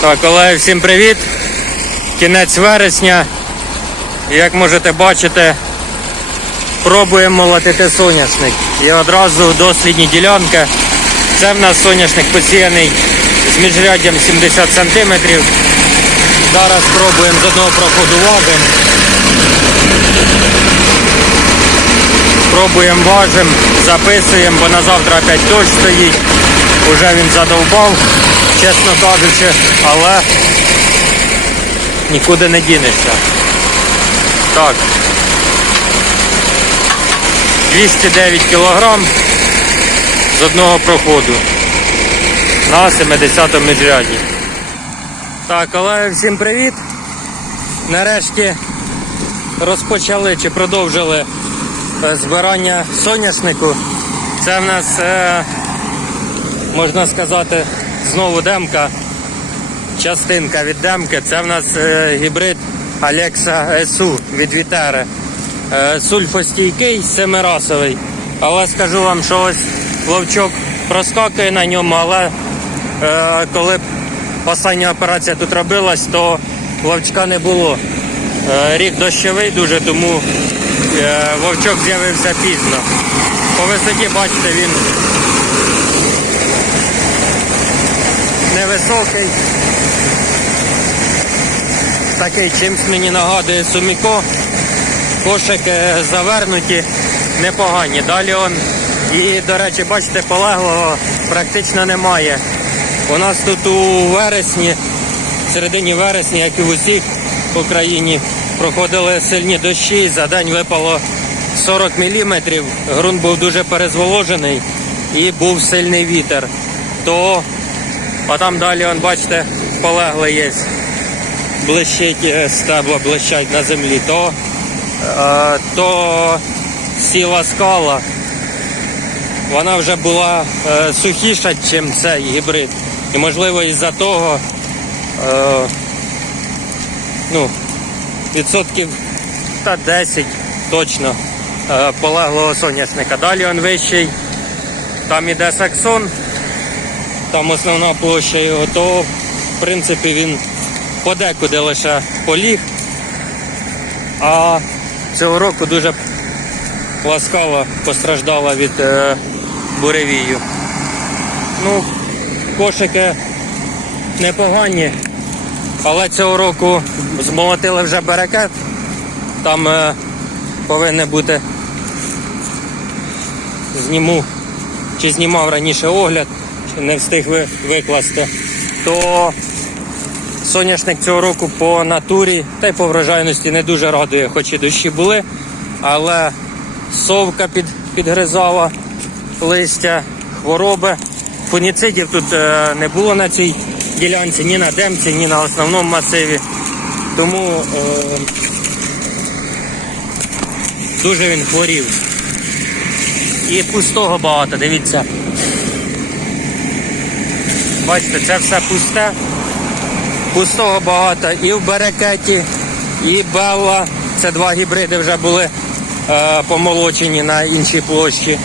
Так, колеги, всім привіт. Кінець вересня. Як можете бачити, пробуємо молотити соняшник. І одразу дослідні ділянки. Це в нас соняшник посіяний з міжряддям 70 см. Зараз пробуємо з одного проходу важимо. Пробуємо важимо, записуємо, бо на завтра опять дощ стоїть. Уже він задовбав, чесно кажучи, але нікуди не дінешся. Так. 209 кілограм з одного проходу на 70-му міжряді. Так, але всім привіт. Нарешті розпочали чи продовжили е, збирання соняшнику. Це в нас, е, можна сказати, знову демка, частинка від демки. Це в нас е, гібрид Alexa SU від Вітери. Е, сульфостійкий, семирасовий. Але скажу вам, що ось вовчок проскакує на ньому, але е, коли остання операція тут робилась, то вовчка не було. Е, Рік дощовий дуже, тому е, вовчок з'явився пізно. По висоті, бачите, він невисокий. Такий чимсь мені нагадує суміко. Кошики завернуті, непогані. Далі он. І, до речі, бачите, полеглого практично немає. У нас тут у вересні, в середині вересня, як і в усіх в Україні, проходили сильні дощі. За день випало 40 мм. Ґрунт був дуже перезволожений і був сильний вітер. То, а там далі, он, бачите, полегле є. Блищить е, стебла, блищать на землі. То, е, то сіла скала. Вона вже була е, сухіша, ніж цей гібрид. І можливо із-за того е, ну, відсотків та 10 точно е, полеглого соняшника. Далі він вищий, там іде саксон, там основна площа його, то в принципі він подекуди лише поліг. А цього року дуже ласкаво постраждала від е, буревію. Ну, кошики непогані, але цього року змолотили вже берекет. Там е, повинен бути зніму, чи знімав раніше огляд, не встиг викласти, то соняшник цього року по натурі та й по врожайності не дуже радує, хоч і дощі були, але совка під, підгризала листя, хвороби. Фуніцидів тут е, не було на цій ділянці, ні на демці, ні на основному масиві. Тому е, дуже він хворів. І пустого багато, дивіться. Бачите, це все пусте. Пустого багато і в берекеті, і Белла. Це два гібриди вже були е, помолочені на іншій площі.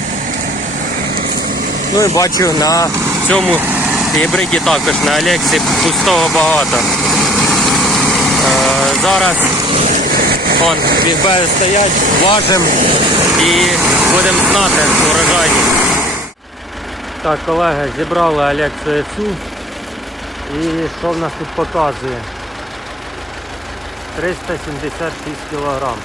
Ну і бачу на цьому гібриді також на Алексі пустого багато. Е, зараз он стоять, важимо і будемо знати урожайність. Так, колеги, зібрали Алексу ЕЦУ. І що в нас тут показує? 376 кілограм.